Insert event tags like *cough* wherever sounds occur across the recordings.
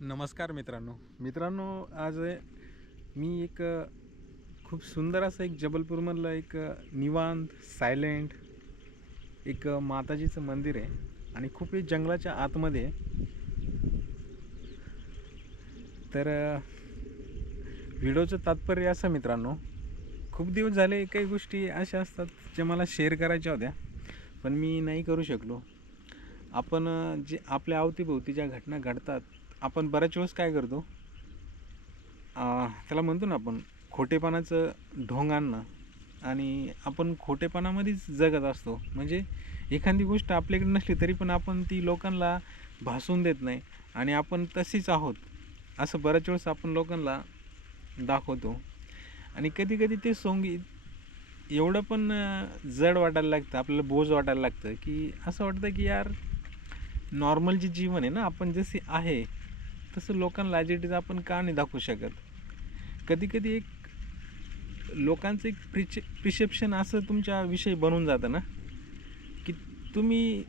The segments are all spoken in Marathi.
नमस्कार मित्रांनो मित्रांनो आज मी एक खूप सुंदर असं एक जबलपूरमधलं एक निवांत सायलेंट एक माताजीचं मंदिर आहे आणि खूप जंगलाच्या आतमध्ये आहे. तर व्हिडिओचं तात्पर्य असं मित्रांनो खूप दिवस झाले काही गोष्टी अशा असतात जे मला शेअर करायच्या होत्या पण मी नाही करू शकलो आपण जे आपल्या अवतीभोवती ज्या घटना घडतात आपण बऱ्याच वेळेस काय करतो त्याला म्हणतो ना आपण खोटेपणाचं ढोंग आणणं. आणि आपण खोटेपणामध्येच जगत असतो. म्हणजे एखादी गोष्ट आपल्याकडे नसली तरी पण आपण ती लोकांना भासून देत नाही. आणि आपण तशीच आहोत असं बऱ्याच वेळेस आपण लोकांना दाखवतो. आणि कधी कधी ते सोंगीत एवढं पण जड वाटायला लागतं आपल्याला बोज वाटायला लागतं की असं वाटतं की यार नॉर्मल जे जीवन आहे ना आपण जसे आहे तसं लोकांना ॲज आपण का नाही दाखवू शकत? कधी कधी एक लोकांचं एक प्रिचे प्रिसेप्शन असं तुमच्या विषयी बनून जातं ना? की तुम्ही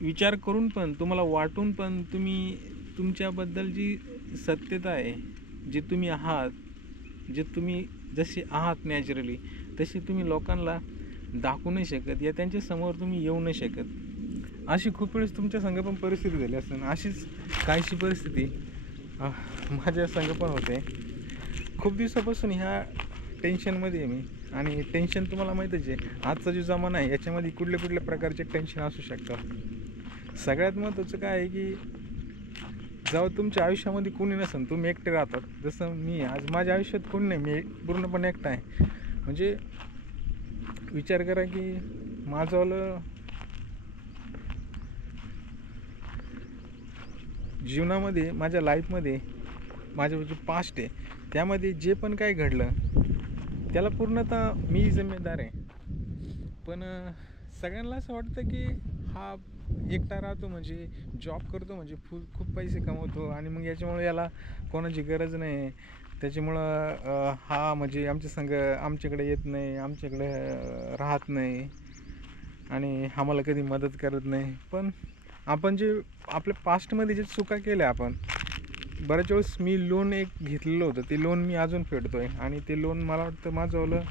विचार करून पण तुम्हाला वाटून पण तुम्ही तुमच्याबद्दल जी सत्यता आहे जे तुम्ही आहात जे तुम्ही जसे आहात नॅचरली तसे तुम्ही लोकांना दाखवू नाही शकत या त्यांच्यासमोर तुम्ही येऊ नाही शकत. अशी खूप वेळेस तुमच्या संघ पण परिस्थिती झाली असताना अशीच काहीशी परिस्थिती माझ्या संघ पण होते. खूप दिवसापासून ह्या टेन्शनमध्ये आहे मी. आणि टेन्शन तुम्हाला माहीतच आहे आजचा जो जमाना आहे याच्यामध्ये कुठल्या कुठल्या प्रकारचे टेन्शन असू शकतात. सगळ्यात महत्त्वाचं काय आहे की जेव्हा तुमच्या आयुष्यामध्ये कोणी नसेल तुम्ही एकटे राहतात. जसं मी आज माझ्या आयुष्यात कोणी नाही मी पूर्णपणे एकटा आहे. म्हणजे विचार करा की माझंवालं जीवनामध्ये माझ्या लाईफमध्ये माझं जे पास्ट आहे त्यामध्ये जे पण काय घडलं त्याला पूर्णतः मी जिम्मेदार आहे. पण सगळ्यांना असं वाटतं की हा एकटा राहतो म्हणजे जॉब करतो म्हणजे फुल खूप पैसे कमवतो आणि मग याच्यामुळे याला कोणाची गरज नाही. त्याच्यामुळं हा म्हणजे आमच्या संघ आमच्याकडे येत नाही आमच्याकडे राहत नाही आणि आम्हाला कधी मदत करत नाही. पण आपण जे आपल्या पास्टमध्ये जे चुका केल्या आपण बऱ्याच वेळेस मी लोन एक घेतलेलं होतं. ते लोन मी अजून फेडतो आहे आणि ते लोन मला वाटतं माझं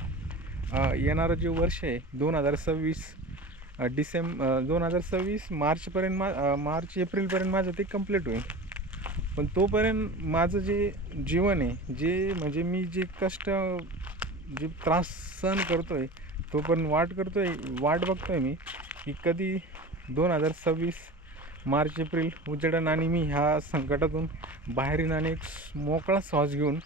येणारं जे वर्ष आहे दोन हजार सव्वीस डिसेंब दोन हजार सव्वीस मार्चपर्यंत मा मार्च एप्रिलपर्यंत माझं ते कंप्लीट होईल. पण तोपर्यंत माझं जे जीवन आहे जे म्हणजे मी जे कष्ट जे त्रास सहन करतो आहे तोपर्यंत वाट करतो आहे वाट बघतो आहे मी की कधी दोन हजार सव्वीस मार्च एप्रिल उजेडन आणि मी ह्या संकटातून बाहेर येईन आणि एक मोकळा श्वास घेऊन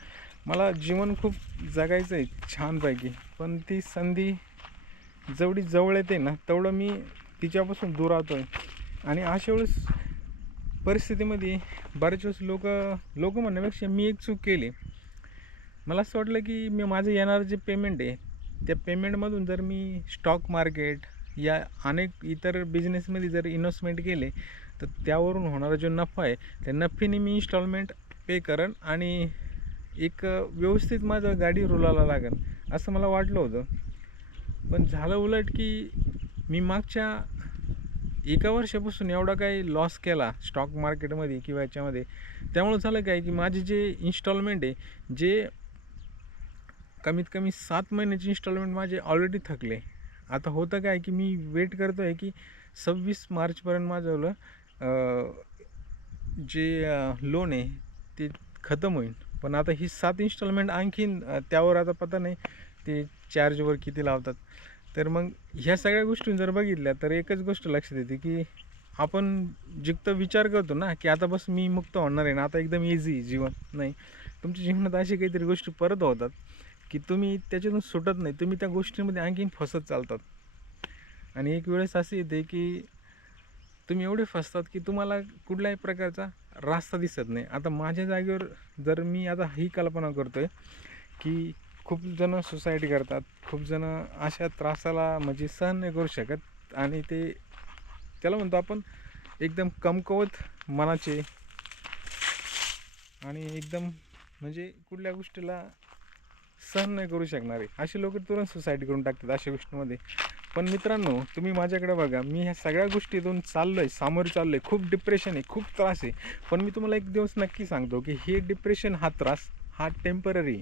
मला जीवन खूप जगायचं आहे छानपैकी. पण ती संधी जेवढी जवळ येते ना तेवढं मी तिच्यापासून दूर राहतो आहे आणि अशा वेळेस परिस्थितीमध्ये बरेच वेळेस लोक लोक म्हणण्यापेक्षा मी एक चूक केली. मला असं वाटलं की मी माझं येणारं जे पेमेंट आहे त्या पेमेंटमधून जर मी स्टॉक मार्केट या अनेक इतर बिझनेसमध्ये जर इन्व्हेस्टमेंट केले तर त्यावरून होणारा जो नफा आहे त्या नफ्याने मी इन्स्टॉलमेंट पे करेन आणि एक व्यवस्थित माझं गाडी रुलाला लागेल असं मला वाटलं होतं. पण झालं उलट की मी मागच्या एका वर्षापासून एवढा काही लॉस केला स्टॉक मार्केटमध्ये किंवा याच्यामध्ये. त्यामुळं झालं काय की माझे जे इन्स्टॉलमेंट आहे जे कमीत कमी सात महिन्याची इन्स्टॉलमेंट माझे ऑलरेडी थकले. आता होतं काय की मी वेट करतो आहे की सव्वीस मार्चपर्यंत माझं जे लोन आहे ते खतम होईल. पण आता ही सात इन्स्टॉलमेंट आणखीन त्यावर आता पता नाही ते चार्जवर किती लावतात. तर मग ह्या सगळ्या गोष्टी जर बघितल्या तर एकच गोष्ट लक्षात येते की आपण जिथं विचार करतो ना की आता बस मी मुक्त होणार आहे ना आता एकदम इझी जीवन नाही. तुमच्या जीवनात अशी काहीतरी गोष्टी परत होतात की तुम्ही त्याच्यातून सुटत नाही तुम्ही त्या गोष्टींमध्ये आणखीन फसत चालतात. आणि एक वेळेस असे येते की तुम्ही एवढे फसतात की तुम्हाला कुठल्याही प्रकारचा रास्ता दिसत नाही. आता माझ्या जागेवर जर मी आता ही कल्पना करतो आहे की खूप जणं सुसाईड करतात खूप जणं अशा त्रासाला म्हणजे सहन नाही करू शकत आणि ते त्याला म्हणतो आपण एकदम कमकवत मनाचे आणि एकदम म्हणजे कुठल्या गोष्टीला सहन नाही करू शकणारे. असे लोक तुरंत सुसाईड करून टाकतात अशा गोष्टीमध्ये. पण मित्रांनो तुम्ही माझ्याकडे बघा मी ह्या सगळ्या गोष्टीतून चाललो आहे सामोरं चाललो आहे खूप डिप्रेशन आहे खूप त्रास आहे. पण मी तुम्हाला एक दिवस नक्की सांगतो की हे डिप्रेशन हा त्रास हा टेंपररी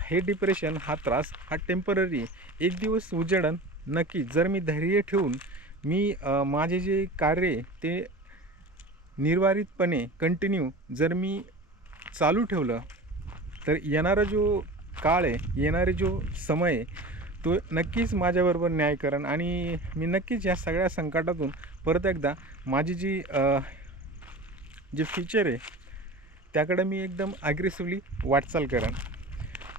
हे डिप्रेशन हा त्रास हा टेंपररी एक दिवस उजडन नक्की जर मी धैर्य ठेवून मी माझे जे कार्य आहे ते निर्वारितपणे कंटिन्यू जर मी चालू ठेवलं तर येणारा जो काळ आहे येणारे जो समय आहे तो नक्कीच माझ्याबरोबर न्याय करण आणि मी नक्कीच या सगळ्या संकटातून परत एकदा माझी जी जे फ्युचर आहे त्याकडे मी एकदम ॲग्रेसिव्हली वाटचाल करेन.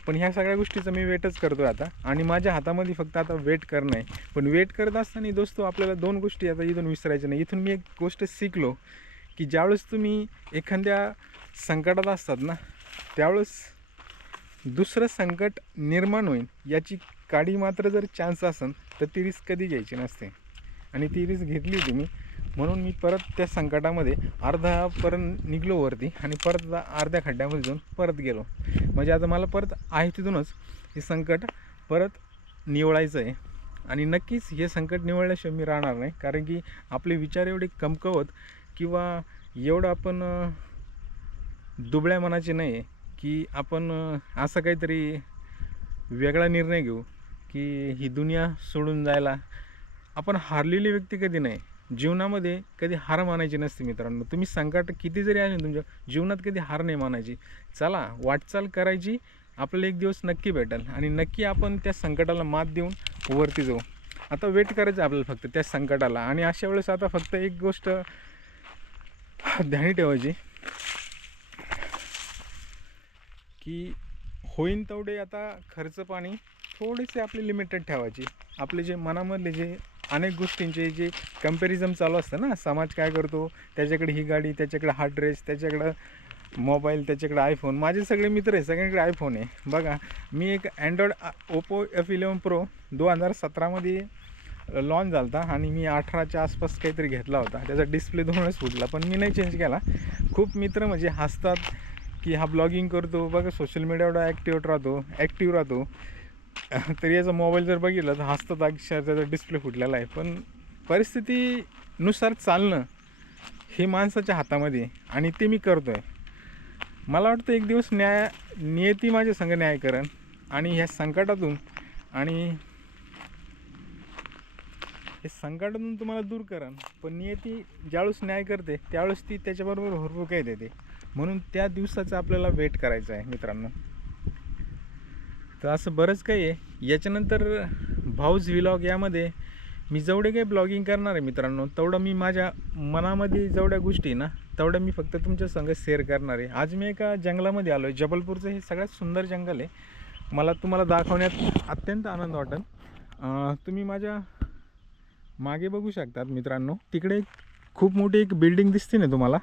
पण ह्या सगळ्या गोष्टीचं मी वेटच करतो आहे आता आणि माझ्या हातामध्ये फक्त आता वेट करणं आहे. पण वेट करत असताना दोस्तो आपल्याला दोन गोष्टी आता इथून विसरायच्या नाही. इथून मी एक गोष्ट शिकलो की ज्यावेळेस तुम्ही एखाद्या संकटात असतात ना त्यावेळेस दुसरं संकट निर्माण होईल याची काडी मात्र जर चान्स असेल तर ती रिस्क कधी घ्यायची नसते. आणि ती रिस्क घेतली होती मी म्हणून मी परत त्या संकटामध्ये अर्धापर्यंत निघलो वरती आणि परत आता अर्ध्या खड्ड्यामध्ये जाऊन परत गेलो. म्हणजे आता मला परत आहे तिथूनच हे संकट परत निवळायचं आहे. आणि नक्कीच हे संकट निवळल्याशिवाय मी राहणार नाही. कारण की आपले विचार एवढे कमकवत किंवा एवढं आपण दुबळ्या मनाचे नाही आहे की आपण असं काहीतरी वेगळा निर्णय घेऊ. की ही दुनिया सोडून जायला आपण हारलेली व्यक्ती कधी नाही. जीवनामध्ये कधी हार मानायची नसते मित्रांनो. तुम्ही संकट किती जरी आले तुमच्या जीवनात कधी हार नाही मानायची. चला वाटचाल करायची. आपल्याला एक दिवस नक्की भेटेल. आणि नक्की आपण त्या संकटाला मात देऊन वरती जाऊ. आता वेट करायचं आपल्याला फक्त त्या संकटाला. आणि अशा वेळेस आता फक्त एक गोष्ट ध्यानी ठेवायची. की होईन तेवढे आता खर्च पाणी. थोडीशी आपली लिमिटेड ठेवायची. आपले जे मनामधले जे अनेक गोष्टींचे जे कंपॅरिझन चालू असतं ना समाज काय करतो त्याच्याकडे ही गाडी त्याच्याकडे हा ड्रेस त्याच्याकडं मोबाईल त्याच्याकडे आयफोन माझे सगळे मित्र आहे सगळ्यांकडे आयफोन आहे. बघा मी एक Android Oppo F eleven pro दोन हजार सतरामध्ये लॉन्च झाला होता आणि मी अठराच्या आसपास काहीतरी घेतला होता. त्याचा डिस्प्ले दोन वेळेस फुटला पण मी नाही चेंज केला. खूप मित्र म्हणजे हसतात की हा ब्लॉगिंग करतो. बघा सोशल मीडियावर ॲक्टिव्ह राहतो ॲक्टिव्ह राहतो. *laughs* तरी याचा मोबाईल जर बघितला तर हसतात अक्षर त्याचा डिस्प्ले फुटलेला आहे. पण परिस्थितीनुसार चालणं हे माणसाच्या हातामध्ये आणि ते मी करतो आहे मला वाटतं एक दिवस न्याय नियती माझ्या संघ न्याय करण आणि ह्या संकटातून आणि हे संकटातून तुम्हाला दूर करण. पण नियती ज्यावेळेस न्याय करते त्यावेळेस ती त्याच्याबरोबर भरपूर काही देते म्हणून त्या दिवसाचं आपल्याला वेट करायचं आहे मित्रांनो. तर असं बरंच काही आहे. याच्यानंतर भाऊज व्हिलॉग यामध्ये मी जेवढे काही ब्लॉगिंग करणार आहे मित्रांनो तेवढं मी माझ्या मनामध्ये जेवढ्या गोष्टी आहे ना तेवढ्या मी फक्त तुमच्या संग शेअर करणार आहे. आज मी एका जंगलामध्ये आलो आहे जबलपूरचं हे सगळ्यात सुंदर जंगल आहे. मला तुम्हाला दाखवण्यात अत्यंत आनंद वाटेल तुम्ही माझ्या मागे बघू शकतात मित्रांनो. तिकडे खूप मोठी एक बिल्डिंग दिसते ना तुम्हाला.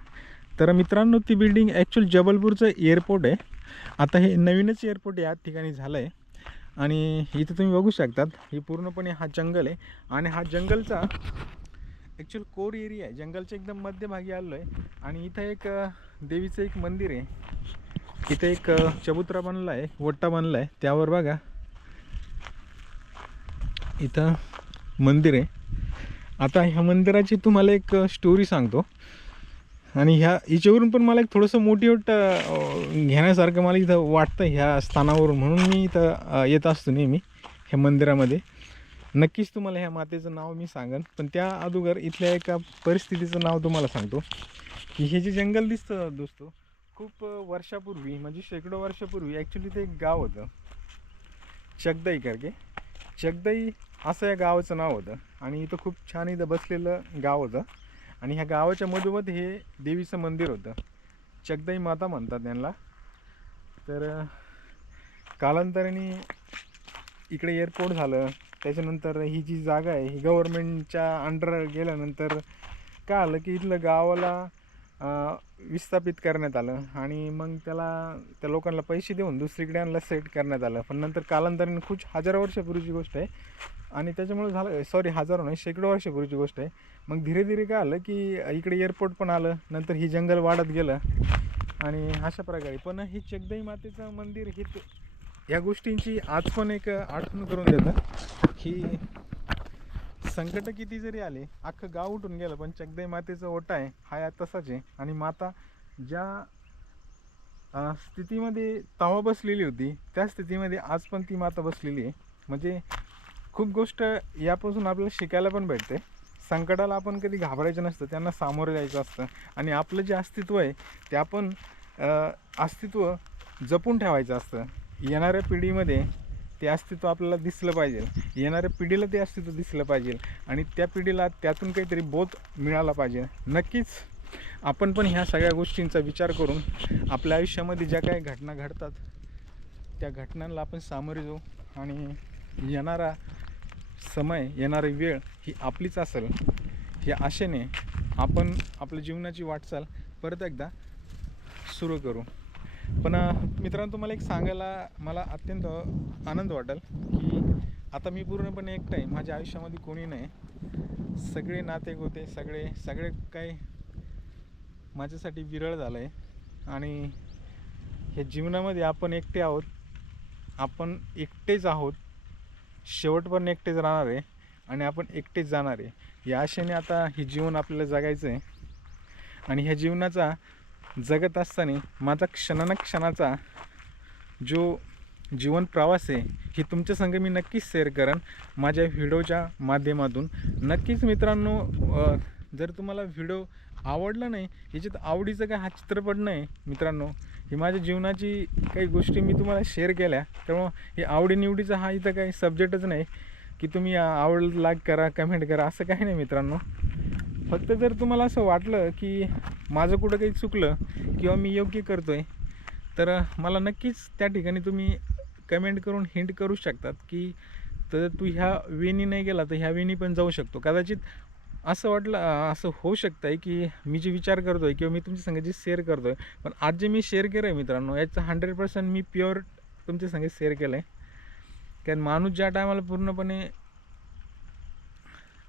तर मित्रांनो ती बिल्डिंग ॲक्च्युअल जबलपूरचं एअरपोर्ट आहे. आता हे नवीनच एअरपोर्ट या ठिकाणी झालं आहे आणि इथं तुम्ही बघू शकतात हे पूर्णपणे हा जंगल आहे. आणि हा जंगलचा ॲक्च्युअल कोर एरिया आहे. जंगलच्या एकदम मध्यभागी आलो आहे आणि इथं एक देवीचं एक मंदिर आहे. इथं एक चबुतरा बनला आहे वट्टा बनला आहे त्यावर बघा. इथं मंदिर आहे. आता ह्या मंदिराची तुम्हाला एक स्टोरी सांगतो. आणि ह्या हिच्यावरून पण मला एक थोडंसं मोटिवेट घेण्यासारखं मला इथं वाटतं ह्या स्थानावरून म्हणून मी इथं येत असतो नेहमी ह्या मंदिरामध्ये. नक्कीच तुम्हाला ह्या मातेचं नाव मी सांगेन पण त्या अगोदर इथल्या एका परिस्थितीचं नाव तुम्हाला सांगतो. की हे जे जंगल दिसतं दोस्तो खूप वर्षापूर्वी म्हणजे शेकडो वर्षापूर्वी ॲक्च्युली ते एक गाव होतं. चगदाई करके. चगदाई असं या गावाचं नाव होतं. आणि इथं खूप छान इथं बसलेलं गाव होतं. आणि ह्या गावाच्या मधोमध हे देवीचं मंदिर होतं. चगदाई माता म्हणतात त्यांना. तर कालांतराने इकडे एअरपोर्ट झालं. त्याच्यानंतर ही जी जागा आहे ही गव्हर्मेंटच्या अंडर गेल्यानंतर काय आलं की इथलं गावाला विस्थापित करण्यात आलं आणि मग त्याला त्या लोकांना पैसे देऊन दुसरीकडे आणला सेट करण्यात आलं. पण नंतर कालांतराने खूप हजारो वर्षापूर्वीची गोष्ट आहे. आणि त्याच्यामुळे झालं सॉरी हजारो नाही शेकडो वर्षापूर्वीची गोष्ट आहे. मग धीरे धीरे काय आलं की इकडे एअरपोर्ट पण आलं नंतर ही जंगल वाढत गेलं. आणि अशा प्रकारे. पण हे चेकदई मातेचं मंदिर हे या गोष्टींची आज पण एक आठवण करून देतं की संकट किती जरी आले अख्खं गाव उठून गेलं पण चकदाई मातेचा ओटा आहे हा या तसाच आहे. आणि माता ज्या स्थितीमध्ये तवा बसलेली होती त्या स्थितीमध्ये आज पण ती माता बसलेली आहे. म्हणजे खूप गोष्ट यापासून आपल्याला शिकायला पण भेटते. संकटाला आपण कधी घाबरायचं नसतं त्यांना सामोरं जायचं असतं. आणि आपलं जे अस्तित्व आहे ते आपण अस्तित्व जपून ठेवायचं असतं. येणाऱ्या पिढीमध्ये ते अस्तित्व आपल्याला दिसलं पाहिजे. येणाऱ्या पिढीला ते अस्तित्व दिसलं पाहिजे. आणि त्या पिढीला त्यातून काहीतरी बोध मिळाला पाहिजे. नक्कीच आपण पण ह्या सगळ्या गोष्टींचा विचार करून आपल्या आयुष्यामध्ये ज्या काही घटना घडतात त्या घटनांना आपण सामोरे जाऊ. आणि येणारा समय येणारी वेळ ही आपलीच असेल या आशेने आपण आपल्या जीवनाची वाटचाल परत एकदा सुरू करू. पण मित्रांनो तुम्हाला एक सांगायला मला अत्यंत आनंद वाटेल की आता मी पूर्णपणे एकटा आहे माझ्या आयुष्यामध्ये कोणी नाही. सगळे नाते होते सगळे सगळे काही माझ्यासाठी विरळ झालं आहे आणि ह्या जीवनामध्ये आपण एकटे आहोत. आपण एकटेच आहोत. शेवट पण एकटेच राहणार आहे आणि आपण एकटेच जाणार आहे. या आशेने आता हे जीवन आपल्याला जगायचं आहे. आणि ह्या जीवनाचा जगत असताना माझा क्षणान क्षणाचा जो जीवन प्रवास आहे हे तुमच्या संग मी नक्कीच शेअर करेन माझ्या व्हिडिओच्या माध्यमातून. नक्कीच मित्रांनो जर तुम्हाला व्हिडिओ आवडलं नाही. याच्यात आवडीचं काय हा चित्रपट नाही मित्रांनो. ही माझ्या जीवनाची काही गोष्टी मी तुम्हाला शेअर केल्या. त्यामुळं हे आवडीनिवडीचा हा इथं काही सब्जेक्टच नाही. की तुम्ही आवड लाग करा कमेंट करा असं काही नाही मित्रांनो. फक्त जर तुम्हाला असं वाटलं की माझं कुठं काही चुकलं किंवा मी योग्य करतो आहे तर मला नक्कीच त्या ठिकाणी तुम्ही कमेंट करून हिंट करू शकतात की तर तू ह्या वेनी नाही गेला तर ह्या वेनी पण जाऊ शकतो. कदाचित असं वाटलं असं होऊ शकतं आहे की मी जे विचार करतो आहे किंवा मी तुमच्या संग जे शेअर करतो आहे पण आज जे मी शेअर केलं आहे मित्रांनो याचं हंड्रेड पर्सेंट मी प्युअर तुमच्या संग शेअर केलं आहे कारण माणूस ज्या टायमाला पूर्णपणे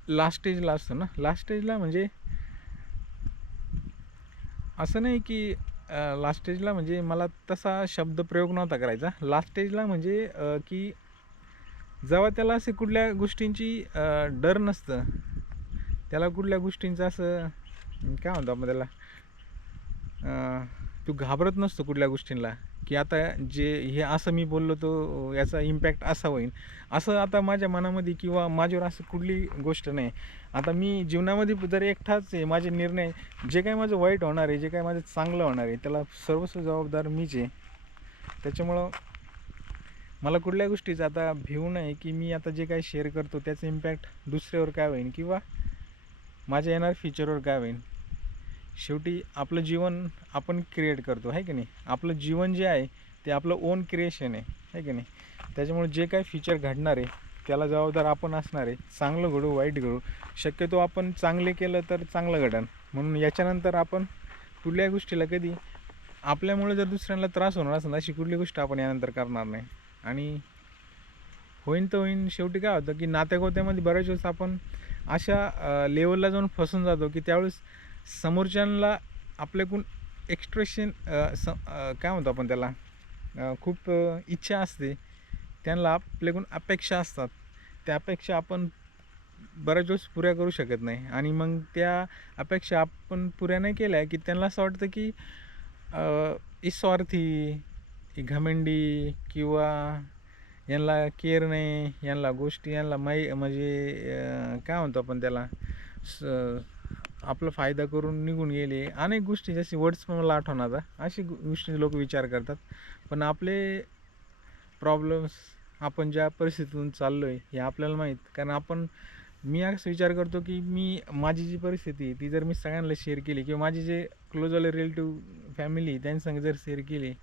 लास्ट स्टेजला असतो ना लास्ट स्टेजला म्हणजे असं नाही की लास्ट स्टेजला म्हणजे मला तसा शब्द प्रयोग नव्हता करायचा. लास्ट स्टेजला म्हणजे की जेव्हा त्याला असे कुठल्या गोष्टींची डर नसतं त्याला कुठल्या गोष्टींचं असं काय म्हणतो आपण त्याला? तो तू घाबरत नसतो कुठल्या गोष्टींना. की आता जे हे असं मी बोललो तो याचा इम्पॅक्ट असा होईल असं आता माझ्या मनामध्ये किंवा माझ्यावर असं कुठली गोष्ट नाही. आता मी जीवनामध्ये जर एकटाच आहे माझे निर्णय जे काही माझं वाईट होणार आहे जे काही माझं चांगलं होणार आहे त्याला सर्वस्व जबाबदार मीच आहे. त्याच्यामुळं मला कुठल्या गोष्टीचं आता भिऊ नाही की मी आता जे काही शेअर करतो त्याचं इम्पॅक्ट दुसऱ्यावर काय होईल किंवा माझ्या येणार फ्युचरवर काय होईल? शेवटी आपलं जीवन आपण क्रिएट करतो आहे की नाही? आपलं जीवन जे आहे ते आपलं ओन क्रिएशन आहे आहे की नाही? त्याच्यामुळे जे काही फ्युचर घडणार आहे त्याला जबाबदार आपण असणार आहे. चांगलं घडू वाईट घडू. शक्यतो आपण चांगले केलं तर चांगलं घडण म्हणून याच्यानंतर आपण कुठल्याही गोष्टीला कधी आपल्यामुळे जर दुसऱ्यांना त्रास होणार असेल अशी कुठली गोष्ट आपण यानंतर करणार नाही. आणि होईन तर होईन. शेवटी काय होतं की नात्यागोत्यामध्ये बऱ्याच वेळेस आपण अशा लेवलला जाऊन फसून जातो की त्यावेळेस समोरच्यांना आपल्याकडून एक्सप्रेशन स काय म्हणतो आपण त्याला? खूप इच्छा असते. त्यांना आपल्याकडून अपेक्षा असतात. त्या अपेक्षा आपण बऱ्याच वेळेस पुऱ्या करू शकत नाही. आणि मग त्या अपेक्षा आपण पुऱ्या नाही केल्या की त्यांना असं वाटतं की ही स्वार्थी घमेंडी किंवा यांना केअर नाही यांना गोष्टी यांना माही म्हणजे काय म्हणतो आपण त्याला स आपला फायदा करून निघून गेले. अनेक गोष्टी जशी वर्ड्स पण मला आठवणार आता अशी गोष्टी लोक विचार करतात. पण आपले प्रॉब्लेम्स आपण ज्या परिस्थितीतून चाललो आहे हे आपल्याला माहीत. कारण आपण मी असं विचार करतो की मी माझी जी परिस्थिती आहे ती जर मी सगळ्यांना शेअर केली किंवा माझे जे क्लोजवाले रिलेटिव्ह फॅमिली त्यांच्यासंग जर शेअर केली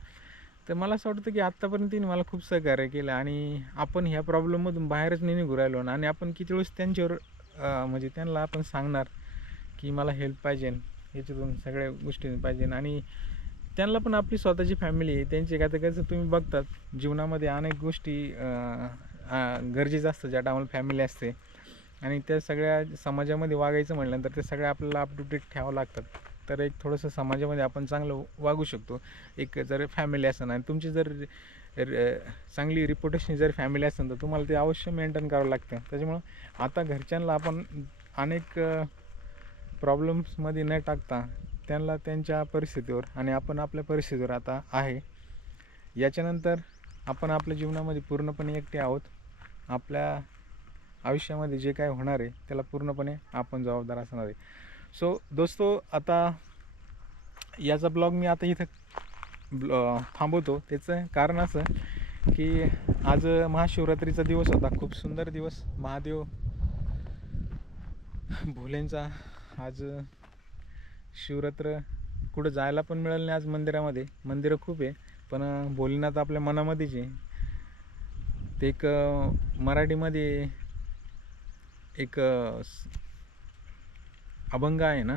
तर मला असं वाटतं की आत्तापर्यंत तिने मला खूप सहकार्य केलं आणि आपण ह्या प्रॉब्लेममधून बाहेरच नाही निघू राहिलो ना. आणि आपण किती वेळेस त्यांच्यावर म्हणजे त्यांना आपण सांगणार की मला हेल्प पाहिजे याच्यातून सगळ्या गोष्टी पाहिजे. आणि त्यांना पण आपली स्वतःची फॅमिली आहे. त्यांची काय तर कसं तुम्ही बघतात जीवनामध्ये अनेक गोष्टी गरजेचं असतं. ज्या टायमाला फॅमिली असते. आणि त्या सगळ्या समाजामध्ये वागायचं म्हटल्यानंतर ते सगळ्या आपल्याला अप टू डेट ठेवावं लागतात. तर एक थोडंसं समाजामध्ये आपण चांगलं वागू शकतो. एक जर फॅमिली असेल आणि तुमची जर र- चांगली रिपोर्टेशन जर फॅमिली असेल तर तुम्हाला ते अवश्य मेंटेन करावं लागतं. त्याच्यामुळं आता घरच्यांना आपण अनेक प्रॉब्लेम्समध्ये न टाकता त्यांना त्यांच्या परिस्थितीवर आणि आपण आपल्या परिस्थितीवर आता आहे. याच्यानंतर आपण आपल्या जीवनामध्ये पूर्णपणे एकटे आहोत. आपल्या आयुष्यामध्ये जे काय होणार आहे त्याला पूर्णपणे आपण जबाबदार असणार आहे. सो दोस्तो आता याचा ब्लॉग मी आता इथं थांबवतो. त्याचं कारण असं की आज महाशिवरात्रीचा दिवस होता. खूप सुंदर दिवस. महादेव भोलेंचा आज शिवरात्र कुठं जायला पण मिळालं नाही आज मंदिरामध्ये. मंदिरं खूप आहे पण भोलेनाथ आपल्या मनामध्येच आहे. ते एक मराठीमध्ये एक अभंग आहे ना?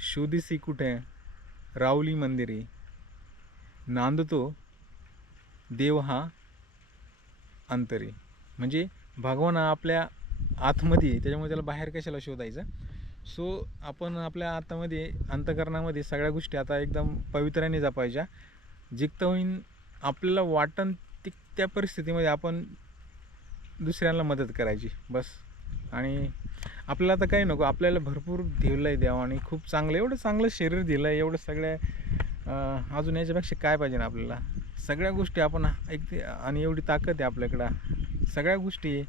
शोधिसी कुठे रावली मंदिरी. नांदतो देव हा अंतरी. म्हणजे भगवान हा आपल्या आतमध्ये त्याच्यामुळे त्याला बाहेर कशाला शोधायचं? सो आपण आपल्या आतामध्ये अंतकरणामध्ये सगळ्या गोष्टी आता एकदम पवित्राने जपायच्या. जिकत होईन आपल्याला वाटण ती त्या परिस्थितीमध्ये आपण दुसऱ्यांना मदत करायची. बस. आणि आपल्याला आता काही नको आपल्याला भरपूर दिलं आहे द्यावं आणि खूप चांगलं एवढं चांगलं शरीर दिलं आहे एवढं सगळ्या अजून याच्यापेक्षा काय पाहिजे ना आपल्याला? सगळ्या गोष्टी आपण एक आणि एवढी ताकद आहे आपल्याकडं. सगळ्या गोष्टी.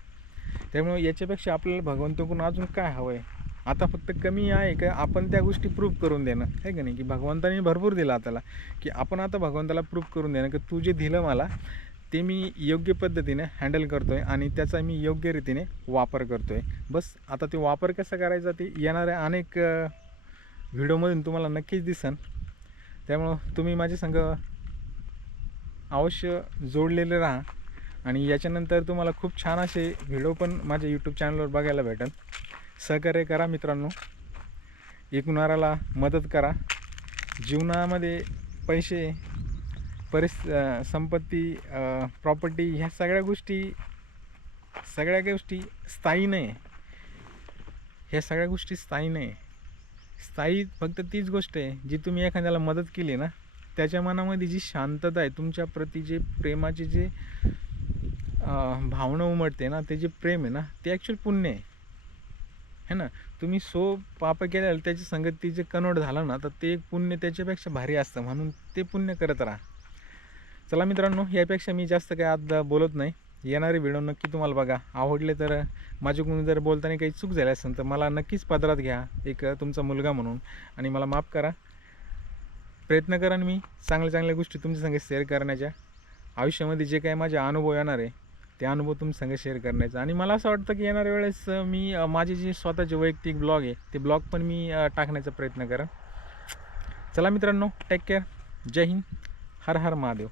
त्यामुळे याच्यापेक्षा आपल्याला भगवंताकडून अजून काय हवं आहे आता फक्त कमी आहे का आपण त्या गोष्टी प्रूफ करून देणं. आहे का नाही? की भगवंताने भरपूर दिलं आताला. की आपण आता भगवंताला प्रूफ करून देणं की तू जे दिलं मला ते मी योग्य पद्धतीने हँडल करतो आहे आणि त्याचा मी योग्य रीतीने वापर करतो आहे बस आता ते वापर कसा करायचा ते येणाऱ्या अनेक व्हिडिओमधून तुम्हाला नक्कीच दिसन. त्यामुळं तुम्ही माझ्या संग अवश्य जोडलेले राहा आणि याच्यानंतर तुम्हाला खूप छान असे व्हिडिओ पण माझ्या यूट्यूब चॅनलवर बघायला भेटेल सहकार्य करा मित्रांनो. एकूणाराला मदत करा. जीवनामध्ये पैसे परिस संपत्ती प्रॉपर्टी ह्या सगळ्या गोष्टी सगळ्या गोष्टी स्थायी नाही ह्या सगळ्या गोष्टी स्थायी नाही स्थायी फक्त तीच गोष्ट आहे जी तुम्ही एखाद्याला मदत केली ना त्याच्या मनामध्ये जी शांतता आहे तुमच्या प्रती जे प्रेमाचे जे भावना उमटते ना ते जे प्रेम आहे ना ते ॲक्च्युअल पुण्य आहे. है ना? तुम्ही सो पाप केलेलं त्याची संगती जे कन्वर्ट झाला ना तर ते एक पुण्य त्याच्यापेक्षा भारी असतं म्हणून ते पुण्य करत राहा. चला मित्रांनो यापेक्षा मी जास्त काही आज बोलत नाही. येणारे व्हिडिओ नक्की तुम्हाला बघा. आवडले तर माझ्याकडून जर बोलताना काही चूक झाली असेल तर मला नक्कीच पदरात घ्या. एक तुमचा मुलगा म्हणून. आणि मला माफ करा. प्रयत्न करा मी चांगल्या चांगल्या गोष्टी तुमच्या संग शेअर करण्याच्या. आयुष्यामध्ये जे काही माझे अनुभव येणार आहे ते अनुभव तुमच्या संग शेअर करण्याचा. आणि मला असं वाटतं की येणाऱ्या वेळेस मी माझे जे स्वतःचे वैयक्तिक ब्लॉग आहे ते ब्लॉग पण मी टाकण्याचा प्रयत्न करा चला मित्रांनो टेक केअर जय हिंद. हर हर महादेव.